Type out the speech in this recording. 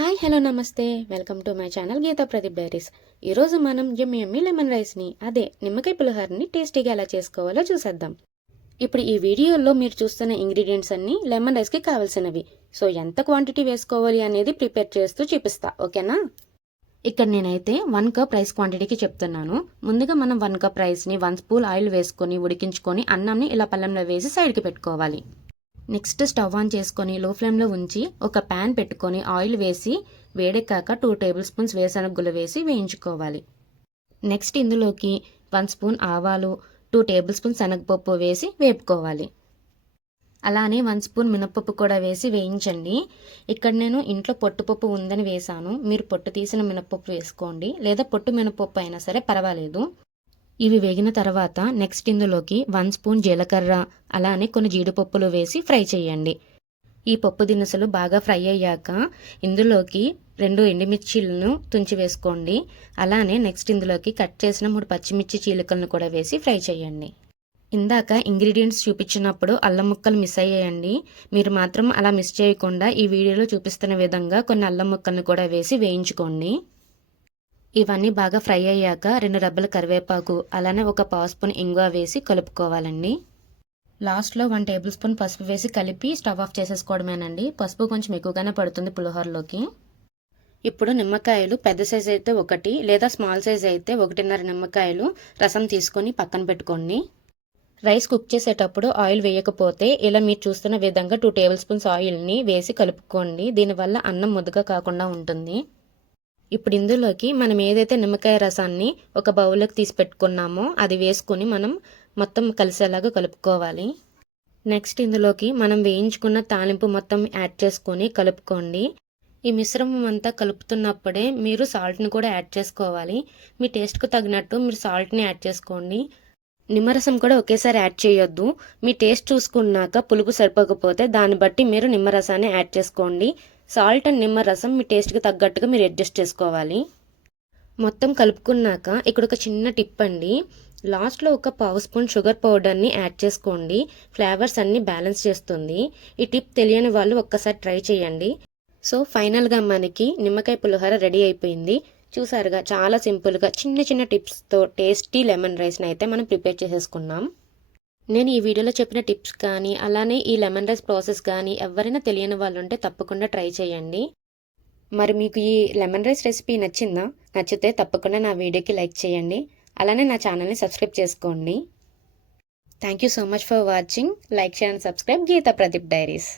Hi hello నమస్తే welcome to my channel Geeta Pradeep diaries. ఈరోజు మనం యమ్మీ లెమన్ రైస్ని అదే నిమ్మకాయ పులిహోరని టేస్టీగా ఎలా చేసుకోవాలో చూసేద్దాం. ఇప్పుడు ఈ వీడియోలో మీరు చూస్తున్న ఇంగ్రీడియంట్స్ అన్నీ లెమన్ రైస్కి కావాల్సినవి. సో ఎంత క్వాంటిటీ వేసుకోవాలి అనేది ప్రిపేర్ చేస్తూ చూపిస్తా, ఓకేనా? ఇక్కడ నేనైతే 1 కప్ రైస్ క్వాంటిటీకి చెప్తున్నాను. ముందుగా మనం 1 కప్ రైస్ని 1 స్పూన్ ఆయిల్ వేసుకొని ఉడికించుకొని అన్నంని ఇలా పళ్ళెంలో వేసి సైడ్కి పెట్టుకోవాలి. నెక్స్ట్ స్టవ్ ఆన్ చేసుకొని లో ఫ్లేమ్లో ఉంచి ఒక ప్యాన్ పెట్టుకొని ఆయిల్ వేసి వేడెక్కాక 2 టేబుల్ స్పూన్స్ వేరుశనగ వేసి వేయించుకోవాలి. నెక్స్ట్ ఇందులోకి 1 స్పూన్ ఆవాలు, 2 టేబుల్ స్పూన్ శనగపప్పు వేసి వేపుకోవాలి. అలానే 1 స్పూన్ మినపప్పు కూడా వేసి వేయించండి. ఇక్కడ నేను ఇంట్లో పొట్టుపప్పు ఉందని వేసాను. మీరు పొట్టు తీసిన మినపప్పు వేసుకోండి, లేదా పొట్టు మినపప్పు అయినా సరే పర్వాలేదు. ఇవి వేగిన తర్వాత నెక్స్ట్ ఇందులోకి 1 స్పూన్ జీలకర్ర, అలానే కొన్ని జీడిపప్పులు వేసి ఫ్రై చేయండి. ఈ పప్పు దినుసులు బాగా ఫ్రై అయ్యాక ఇందులోకి 2 ఎండుమిర్చీలను తుంచి వేసుకోండి. అలానే నెక్స్ట్ ఇందులోకి కట్ చేసిన 3 పచ్చిమిర్చి చీలికలను కూడా వేసి ఫ్రై చేయండి. ఇందాక ఇంగ్రీడియంట్స్ చూపించినప్పుడు అల్లం ముక్కలు మిస్ అయ్యాయండి. మీరు మాత్రం అలా మిస్ చేయకుండా ఈ వీడియోలో చూపిస్తున్న విధంగా కొన్ని అల్లం ముక్కలను కూడా వేసి వేయించుకోండి. ఇవన్నీ బాగా ఫ్రై అయ్యాక 2 రెబ్బల కరివేపాకు, అలానే ఒక పావు స్పూన్ ఇంగువ వేసి కలుపుకోవాలండి. లాస్ట్లో 1 టేబుల్ స్పూన్ పసుపు వేసి కలిపి స్టవ్ ఆఫ్ చేసేసుకోవడమేనండి. పసుపు కొంచెం ఎక్కువగానే పడుతుంది పులిహోరలోకి. ఇప్పుడు నిమ్మకాయలు పెద్ద సైజ్ అయితే 1, లేదా స్మాల్ సైజ్ అయితే 1.5 నిమ్మకాయలు రసం తీసుకొని పక్కన పెట్టుకోండి. రైస్ కుక్ చేసేటప్పుడు ఆయిల్ వేయకపోతే ఇలా మీరు చూస్తున్న విధంగా 2 టేబుల్ స్పూన్స్ ఆయిల్ని వేసి కలుపుకోండి. దీనివల్ల అన్నం ముద్దగా కాకుండా ఉంటుంది. ఇప్పుడు ఇందులోకి మనం ఏదైతే నిమ్మకాయ రసాన్ని ఒక బౌల్లోకి తీసి పెట్టుకున్నామో అది వేసుకొని మనం మొత్తం కలిసేలాగా కలుపుకోవాలి. నెక్స్ట్ ఇందులోకి మనం వేయించుకున్న తాలింపు మొత్తం యాడ్ చేసుకొని కలుపుకోండి. ఈ మిశ్రమం అంతా కలుపుతున్నప్పుడే మీరు సాల్ట్ని కూడా యాడ్ చేసుకోవాలి. మీ టేస్ట్కు తగినట్టు మీరు సాల్ట్ని యాడ్ చేసుకోండి. నిమ్మరసం కూడా ఒకేసారి యాడ్ చేయొద్దు. మీ టేస్ట్ చూసుకున్నాక పులుపు సరిపోకపోతే దాన్ని బట్టి మీరు నిమ్మరసాన్ని యాడ్ చేసుకోండి. సాల్ట్ అండ్ నిమ్మరసం మీ టేస్ట్కి తగ్గట్టుగా మీరు అడ్జస్ట్ చేసుకోవాలి. మొత్తం కలుపుకున్నాక ఇక్కడ ఒక చిన్న టిప్ అండి. లాస్ట్లో ఒక పావు స్పూన్ షుగర్ పౌడర్ని యాడ్ చేసుకోండి. ఫ్లేవర్స్ అన్నీ బ్యాలెన్స్ చేస్తుంది. ఈ టిప్ తెలియని వాళ్ళు ఒక్కసారి ట్రై చేయండి. సో ఫైనల్గా మనకి నిమ్మకాయ పులిహోర రెడీ అయిపోయింది. చూసారుగా, చాలా సింపుల్గా చిన్న చిన్న టిప్స్తో టేస్టీ లెమన్ రైస్ని అయితే మనం ప్రిపేర్ చేసేసుకున్నాం. నేను ఈ వీడియోలో చెప్పిన టిప్స్ కానీ అలానే ఈ లెమన్ రైస్ ప్రాసెస్ కానీ ఎవరైనా తెలియని వాళ్ళు ఉంటే తప్పకుండా ట్రై చేయండి. మరి మీకు ఈ లెమన్ రైస్ రెసిపీ నచ్చిందా? నచ్చితే తప్పకుండా నా వీడియోకి లైక్ చేయండి. అలానే నా ఛానల్ని సబ్స్క్రైబ్ చేసుకోండి. Thank you so much for watching. Like, share and subscribe Geeta Pradeep diaries.